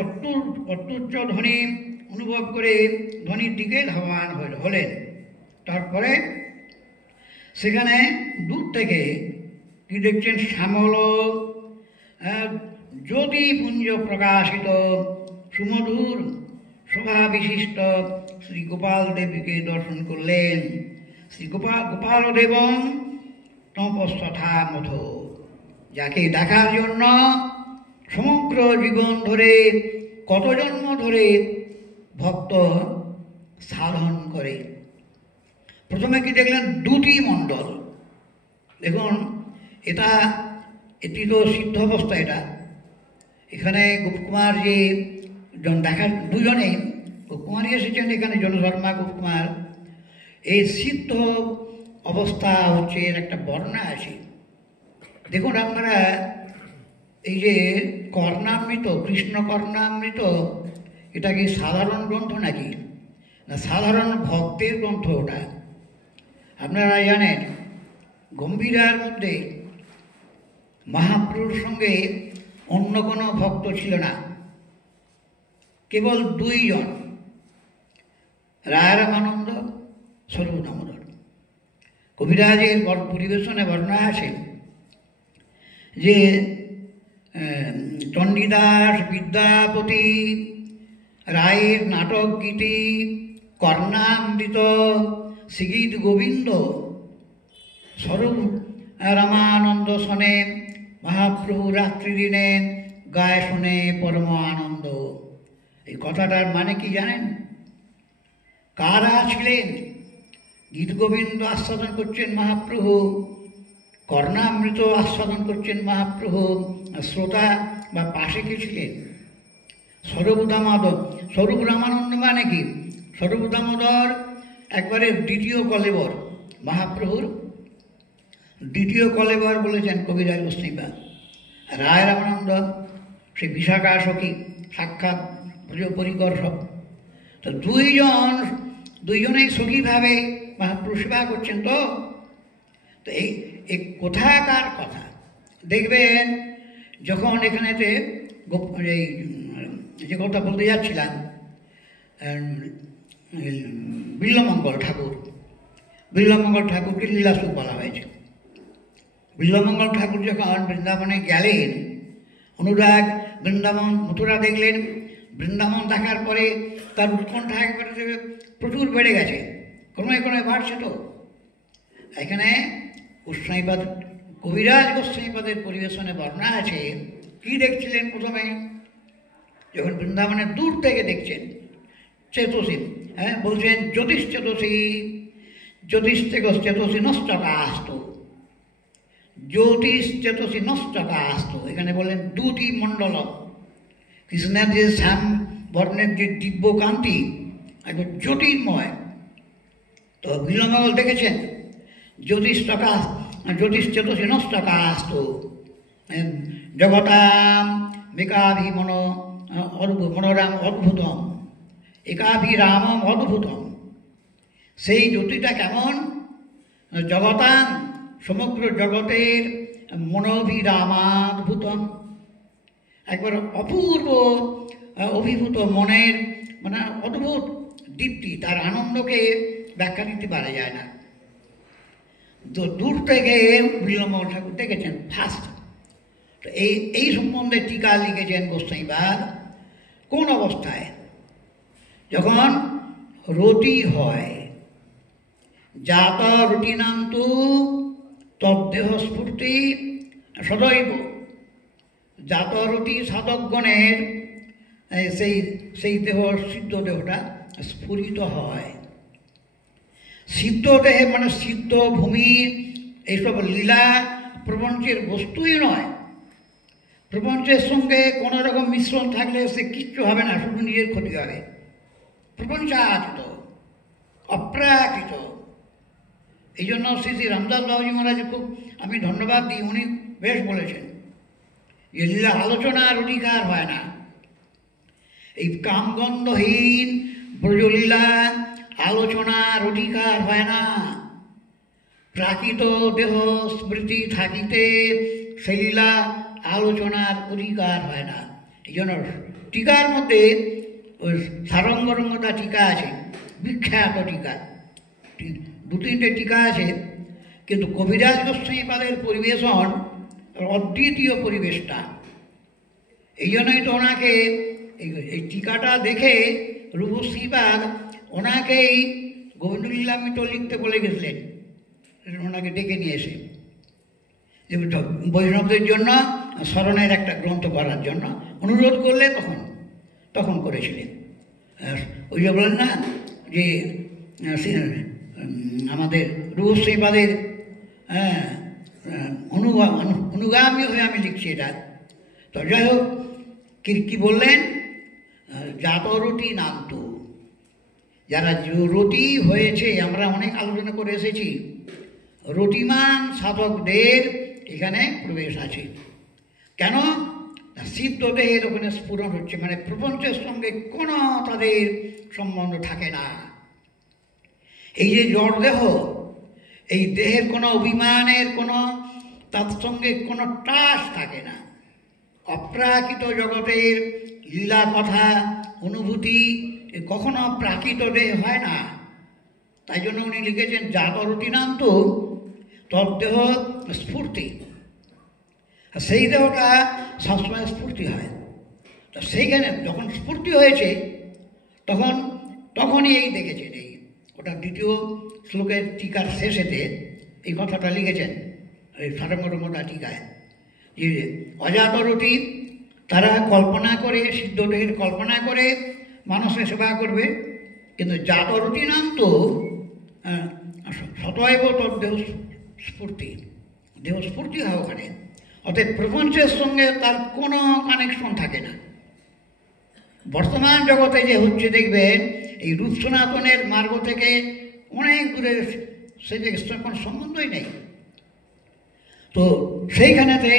অত্যুচ্চ ধ্বনি অনুভব করে ধ্বনির দিকে ধাবমান হলেন। তারপরে সেখানে দূর থেকে কি দেখছেন, শ্যামল জ্যোতিপুঞ্জ প্রকাশিত সুমধুর শোভা বিশিষ্ট শ্রী গোপাল দেবীকে দর্শন করলেন। শ্রী গোপাল দেবং তপস্তথা মথ, যাকে দেখার জন্য সমগ্র জীবন ধরে কত জন্ম ধরে ভক্ত সাধন করে। প্রথমে কি দেখলেন, দুটি মণ্ডল। দেখুন, এটি তো সিদ্ধ অবস্থা। এখানে গোপকুমার যে দেখার দুজনেই, গোপকুমারই এসেছেন এখানে, জনধর্মা গোপকুমার। এই সিদ্ধ অবস্থা হচ্ছে এর একটা বর্ণনা আছে। দেখুন আপনারা, এই যে কর্ণামৃত, কৃষ্ণ কর্ণামৃত, এটা কি সাধারণ গ্রন্থ নাকি? না, সাধারণ ভক্তের গ্রন্থ ওটা। আপনারা জানেন, গম্ভীরার মধ্যে মহাপ্রভুর সঙ্গে অন্য কোনো ভক্ত ছিল না, কেবল দুইজন, রায়রামানন্দ, স্বরূপ দামোদর। কবিরাজের পরিবেশনে বর্ণনা আছে যে চণ্ডীদাস, বিদ্যাপতি, রায়ের নাটক গীতি, কর্ণামৃত, শ্রীগীত গোবিন্দ, স্বরূপ রামানন্দ শোনে মহাপ্রভু রাত্রি দিনে গায়ে শোনে পরম আনন্দ। এই কথাটার মানে কি জানেন? কারা ছিলেন? গীত গোবিন্দ আস্বাদন করছেন মহাপ্রভু, কর্ণামৃত আস্বাদন করছেন মহাপ্রভু, শ্রোতা বা পাশে কে ছিলেন? স্বরূপ দামোদর। স্বরূপ রামানন্দ মানে কি? স্বরূপ দামোদর একবারে দ্বিতীয় কলেবর, মহাপ্রভুর দ্বিতীয় কলেবর বলেছেন কবিরাজ গোস্বামীপাদ। রায় রামানন্দ সে বিশাখা সখী, সাক্ষাৎ পরিকর সব। তো দুইজনেই সখীভাবে মহাপ্রভু সেবা করছেন। তো এই কোথাকার কথা দেখবেন, যখন এখানেতে এই যে কথা বলতে যাচ্ছিলাম, বিল্লমঙ্গল ঠাকুরকে লীলাসুখ বলা হয়েছে। বিল্লমঙ্গল ঠাকুর যখন বৃন্দাবনে গেলেন, অনুরাগ বৃন্দাবন মথুরা দেখলেন। বৃন্দাবন দেখার পরে তার উৎকণ্ঠা একবারে প্রচুর বেড়ে গেছে, ক্রমে বাড়ছে। তো এখানে গোস্বামীপাদ, কবিরাজ গোস্বামীপাদের পরিবেশনে বর্ণনা আছে, কি দেখছিলেন প্রথমে যখন বৃন্দাবনের দূর থেকে দেখছেন, চেতসী, হ্যাঁ বলছেন জ্যোতিষ্চেতসী, জ্যোতিষ্চেতসী নষ্টকাস্ত, জ্যোতিষ্চেতসী নষ্টকাস্ত। এখানে বললেন দুটি মণ্ডল, কৃষ্ণের যে শ্যাম বর্ণের যে দিব্য কান্তি একদম জ্যোতির্ময়। তো বিল্লমঙ্গল দেখেছেন জ্যোতিষ্চেতসী নষ্টকাস্ত, জগতাম মেকাভিমন মনোরাম অদ্ভুতম, একাভিরামম অদ্ভুতম। সেই জ্যোতিটা কেমন? জগতাং, সমগ্র জগতের, মনোভিরামাদ্ভুতম, একবার অপূর্ব অভিভূত মনের মানে অদ্ভুত দীপ্তি, তার আনন্দকে ব্যাখ্যা দিতে পারা যায় না। তো দূর থেকে বিল্লমঙ্গল ঠাকুর দেখেছেন ফার্স্ট। তো এই সম্বন্ধে টিকা লিখেছেন গোস্বামীপাদ। কোন অবস্থায়? যখন রতি হয়, জাত রুটিনান্তু তদ্দেহ স্ফূর্তি সদৈব। জাতরতি সাধকগণের সেই দেহ, সিদ্ধ দেহটা স্ফুরিত হয়। সিদ্ধ দেহে মানে সিদ্ধ ভূমির এইসব লীলা প্রপঞ্চের বস্তুই নয়। প্রপঞ্চের সঙ্গে কোনো রকম মিশ্রণ থাকলে সে কিচ্ছু হবে না, শুধু নিজের ক্ষতি হবে। প্রপঞ্চাতীত, অপ্রাকৃত। এই জন্য শ্রী শ্রী রামদাস বাবুজি মহারাজ খুব আমি ধন্যবাদ দিই, উনি বেশ বলেছেন যে লীলা আলোচনার অধিকার হয় না। এই কামগন্ধহীন ব্রজলীলা আলোচনার অধিকার হয় না। প্রাকৃত দেহ স্মৃতি থাকিতে সেইলা আলোচনার অধিকার হয় না। এই জন্য টিকার মধ্যে ওই সারঙ্গরঙ্গতা টিকা আছে, বিখ্যাত টিকা, 2-3টে টিকা আছে, কিন্তু কবিরাজ গোস্বামীপাদের পরিবেশন অদ্বিতীয় পরিবেশটা। এই জন্যই তো ওনাকে এই টিকাটা দেখে রূপশ্রীপাদ ওনাকেই গোবিন্দলীলামৃত লিখতে বলে গেছিলেন, ওনাকে ডেকে নিয়ে এসে যে বৈষ্ণবদের জন্য স্মরণের একটা গ্রন্থ করার জন্য অনুরোধ করলে তখন করেছিলেন। ওই যে বলেন না যে আমাদের রূপশ্রীপাদের অনুগামী হয়ে আমি লিখছি এটা। তো যাই হোক, কি বললেন, জাতরতি নামতো, যারা রতি হয়েছে, আমরা অনেক আলোচনা করে এসেছি, রতিমান সাধকদের এখানে প্রবেশ আছে। কেন? সিদ্ধ দেহের ওখানে স্ফুরণ হচ্ছে, মানে প্রপঞ্চের সঙ্গে কোনো তাদের সম্বন্ধ থাকে না। এই যে জড় দেহ, এই দেহের কোনো অভিমানের কোনো তার সঙ্গে কোনো টাস থাকে না। অপ্রাকৃত জগতের লীলা কথা অনুভূতি কখনো প্রাকৃত দেহ হয় না। তাই জন্য উনি লিখেছেন জাতরতি নাম তো তদ্দেহ স্ফূর্তি, সেই দেহটা সবসময় স্ফূর্তি হয়। তো সেইখানে যখন স্ফূর্তি হয়েছে তখনই এই দেখেছেন, এই ওটা 2য় শ্লোকের টিকার শেষেতে এই কথাটা লিখেছেন, এই সারঙ্গরঙ্গটা টিকায়, যে অজাতরতি তারা কল্পনা করে, সিদ্ধ দেহের কল্পনা করে মানুষের সেবা করবে, কিন্তু জাতরতি নাম তো সতৈব তোর দেহ স্ফূর্তি হয় ওখানে। অতএব প্রপঞ্চের সঙ্গে তার কোনো কানেকশন থাকে না। বর্তমান জগতে যে হচ্ছে দেখবেন, এই রূপ সনাতনের মার্গ থেকে অনেক দূরে, সে যে কোনো সম্বন্ধই নেই। তো সেইখানেতে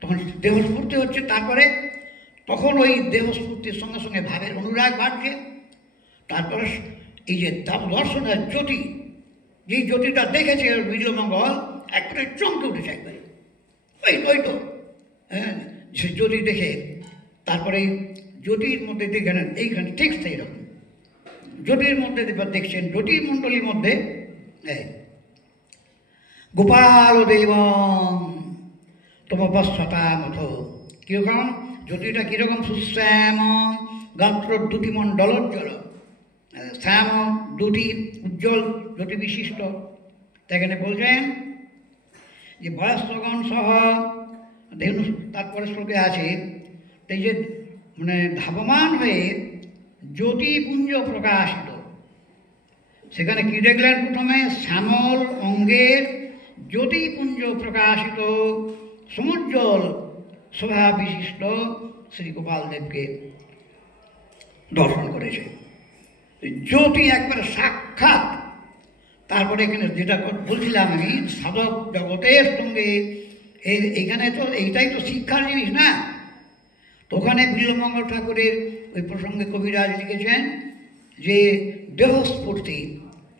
তখন দেহস্ফূর্তি হচ্ছে, তারপরে তখন ওই দেহস্ফূর্তির সঙ্গে সঙ্গে ভাবের অনুরাগ বাড়ছে। তারপরে এই যে দর্শনের জ্যোতি, যেই জ্যোতিটা দেখেছে বিজয়মঙ্গল, একবারে চমকে উঠেছে একবারে, ওই তো হ্যাঁ, সে জ্যোতি দেখে তারপরে জ্যোতির মধ্যে দেখেন, এইখানে ঠিক সেই রকম জ্যোতির মধ্যে দেখছেন, জ্যোতির্মণ্ডলীর মধ্যে গোপাল দেব তোমাপস্বতা মতো কীরকম জ্যোতিটা, কীরকম সুশ্যাম গাত্র দ্যুতিমণ্ডলোজ্জ্বল, শ্যাম দুটি উজ্জ্বল জ্যোতি বিশিষ্ট। সেখানে বলছেন যে বয়স্কগণ সহ ধেনু, তারপরে শ্লোকে আছে, এই যে মানে ধাবমান হয়ে জ্যোতিপুঞ্জ প্রকাশিত। সেখানে কি দেখলেন? প্রথমে শ্যামল অঙ্গের জ্যোতিপুঞ্জ প্রকাশিত সমুজ্জ্বল শোভা বিশিষ্ট শ্রী গোপাল দেবকে দর্শন করেছে। জ্যোতি একবার সাক্ষাৎ। তারপরে এখানে যেটা বলছিলাম আমি, সাধক জগতের সঙ্গে এইখানে তো এইটাই তো শিক্ষার জিনিস না। তো ওখানে বিল্বমঙ্গল ঠাকুরের ওই প্রসঙ্গে কবিরাজ লিখেছেন যে দেহস্ফূর্তি,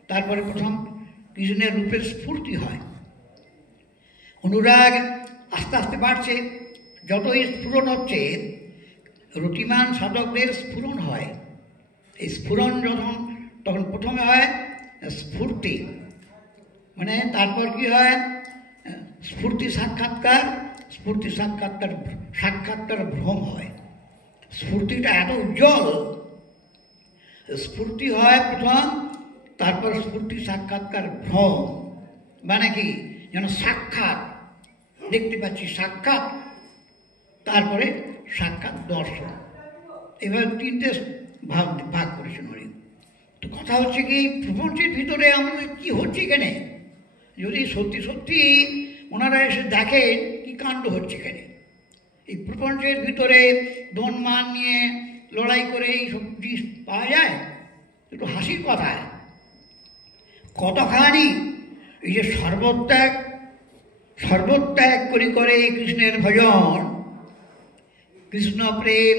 তারপরে প্রথম কৃষ্ণের রূপের স্ফূর্তি হয়, অনুরাগ আস্তে আস্তে বাড়ছে, যতই স্ফুরণ হচ্ছে, রতিমান সাধকদের স্ফুরণ হয়। এই স্ফুরণ তখন প্রথমে হয় স্ফূর্তি, মানে তারপর কি হয় স্ফূর্তি সাক্ষাৎকার ভ্রম হয়। স্ফূর্তিটা এত উজ্জ্বল, স্ফূর্তি হয় প্রথম, তারপর স্ফূর্তি সাক্ষাৎকার ভ্রম, মানে কি যেন সাক্ষাৎ দেখতে পাচ্ছি, সাক্ষাৎ, তারপরে সাক্ষাৎ দর্শন। এবার 3টে ভাগ করেছেন উনি। তো কথা হচ্ছে কি, প্রপঞ্চের ভিতরে আমাদের কি হচ্ছে এখানে, যদি সত্যি সত্যি ওনারা এসে দেখেন কি কাণ্ড হচ্ছে এখানে। এই প্রপঞ্চের ভিতরে ধন মান নিয়ে লড়াই করে এই সব জিনিস পাওয়া যায়, একটু হাসির কথা। কতখানি এই যে সর্বত্যাগ করে কৃষ্ণের ভজন, কৃষ্ণ প্রেম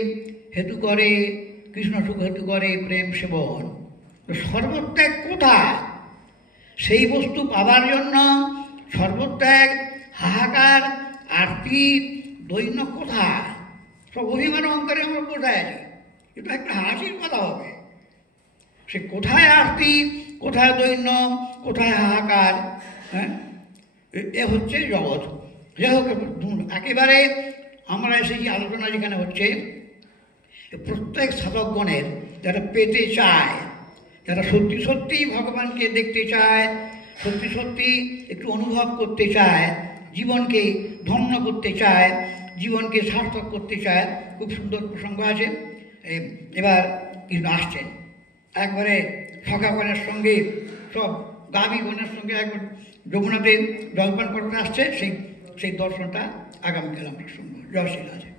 হেতু করে, কৃষ্ণ সুখ হেতু করে প্রেম সেবন, তো সর্বত্যাগ কোথায়? সেই বস্তু পাবার জন্য সর্বত্যাগ, হাহাকার, আরতি, দৈন্য কোথায়? সব অভিমান অহংকারে আমরা কোথায় আছি? এটা একটা হাসির কথা হবে। সে কোথায় আরতি, কোথায় দৈন্য, কোথায় হাহাকার? হ্যাঁ, এ হচ্ছে জগৎ। যাই হোক, একেবারে আমরা এসেছি আলোচনা যেখানে হচ্ছে প্রত্যেক সাধকগণের যারা পেতে চায়, যারা সত্যি সত্যিই ভগবানকে দেখতে চায়, সত্যি সত্যি একটু অনুভব করতে চায়, জীবনকে ধন্য করতে চায়, জীবনকে সার্থক করতে চায়। খুব সুন্দর প্রসঙ্গ আছে। এবার কৃষ্ণ আসছেন একবারে সখাগণের সঙ্গে, সব গাভীগণের সঙ্গে একবার যমুনাতে জলপান করতে আসছে। সেই দর্শনটা আগামীকাল আমরা শুনবো। জয় শ্রী রাধে।